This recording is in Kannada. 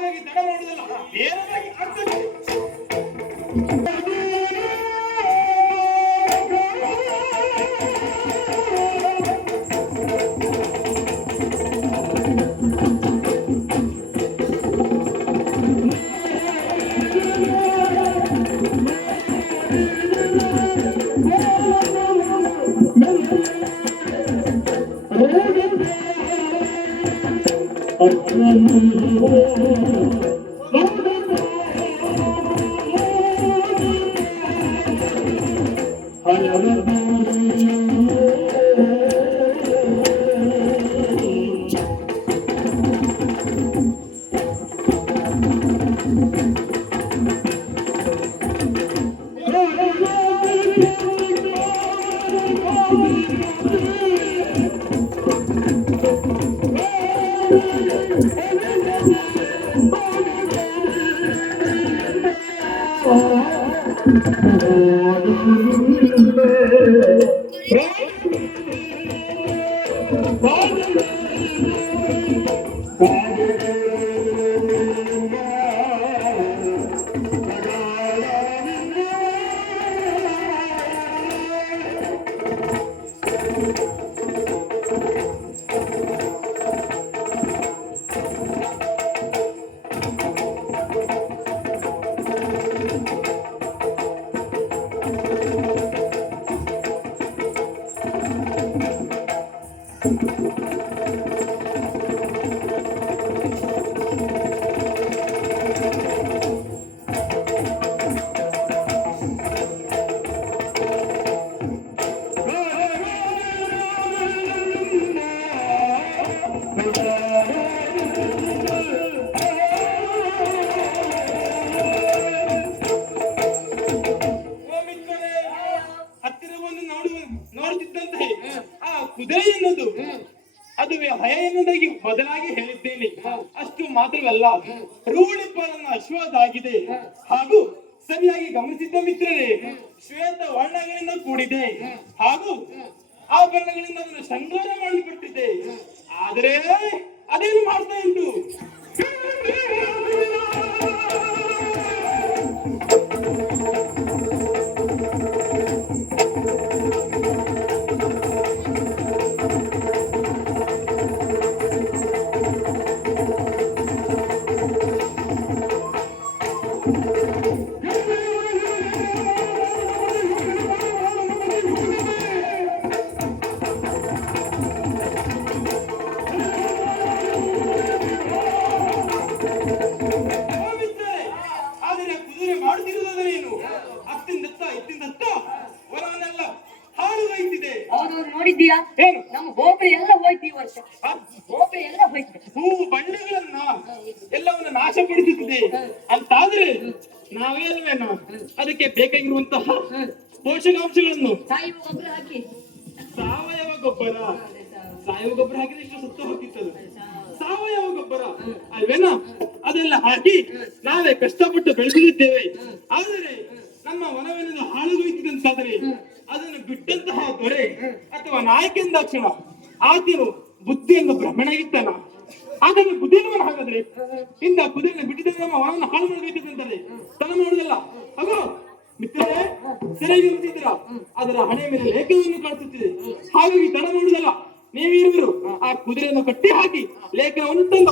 ಹಾಗಾಗಿ ತಡ ಮಾಡುವುದಲ್ಲ, ನೇರವಾಗಿ ಆಗ್ತದೆ. ಕುದುರೆ ಎನ್ನುವುದು ಅದುವೇ ಹಯ ಎನ್ನುವುದಾಗಿ ಮೊದಲಾಗಿ ಹೇಳಿದ್ದೇನೆ. ಅಷ್ಟು ಮಾತ್ರವಲ್ಲ, ರೂಢಿಪಾಲನ ಅಶ್ವದಾಗಿದೆ. ಹಾಗೂ ಸರಿಯಾಗಿ ಗಮನಿಸಿದ್ದ ಮಿತ್ರರೇ, ಶ್ವೇತ ವರ್ಣಗಳಿಂದ ಕೂಡಿದೆ. ಹಾಗೂ ಆ ಬಣ್ಣಗಳಿಂದ ಅದನ್ನು ಶೃಂಗಾರ ಮಾಡಲ್ಪಟ್ಟಿದೆ. ಆದರೆ ಅದೇನು ಮಾಡ್ತಾ ಉಂಟು? ನೋಡಿದ್ದೀಯಾ? ನಮ್ಮ ಗೋಪುರ ಎಲ್ಲ ಹೋಯ್ತು ಈ ವರ್ಷ. ಗೋಪುರ ಎಲ್ಲ ಹೋಯ್ತು. ಹೂವು ಬಳ್ಳಿಗಳನ್ನ ಎಲ್ಲವನ್ನ ನಾಶಪಡಿಸುತ್ತಿದೆ ಅಂತಾದ್ರೆ ನಾವೇಲ್ವೇನೋ ಅದಕ್ಕೆ ಬೇಕಾಗಿರುವಂತಹ ಪೋಷಕಾಂಶಗಳನ್ನು ಸಾವಯವ ಗೊಬ್ಬರ ಹಾಕಿ. ಸಾವಯವ ಗೊಬ್ಬರ ಹಾಕಿದ್ರೆ ಇಷ್ಟು ಸುತ್ತ ಹೋಗ್ತಿತ್ತು. ಸಾವಯವ ಗೊಬ್ಬರ ಅಲ್ವೇನಾ? ಅದೆಲ್ಲ ಹಾಕಿ ನಾವೇ ಕಷ್ಟಪಟ್ಟು ಬೆಳೆಸಿದ್ದೇವೆ. ಆದರೆ ನಮ್ಮ ವನವನ್ನು ಹಾಳುಗೊಳಿಸಿದಂತಾದರೆ ಅದನ್ನು ಬಿಟ್ಟಂತಹ ದೊರೆ ಅಥವಾ ನಾಯಕ ಎಂದಾಕ್ಷಣ ಆತನು ಬುದ್ಧಿಯನ್ನು ಭ್ರಮಣಾಗಿದ್ದಾನ. ಹಾಗಾಗಿ ಬುದ್ಧಿಯನ್ನು ಹಾಗಾದ್ರೆ ಇಂದ ಕುದುರೆಯನ್ನು ಬಿಟ್ಟಿದ್ರೆ ನಮ್ಮ ವನವನ್ನು ಹಾಳು ಮಾಡಬೇಕಂತಾರೆ. ತನ ಮಾಡುವುದಲ್ಲ. ಹಾಗೋ ಮಿತ್ರರೇ, ಸರಿಯಾಗಿ ಅಂತಿದ್ದೀರಾ? ಅದರ ಹಣೆ ಮೇಲೆ ಲೇಖನವನ್ನು ಕಾಣಿಸುತ್ತಿದೆ. ಹಾಗಾಗಿ ತಡ ಮಾಡುವುದಲ್ಲ, ನೀವಿರುವರು ಆ ಕುದುರೆಯನ್ನು ಕಟ್ಟಿ ಹಾಕಿ ಲೇಖನವನ್ನು ತಂದ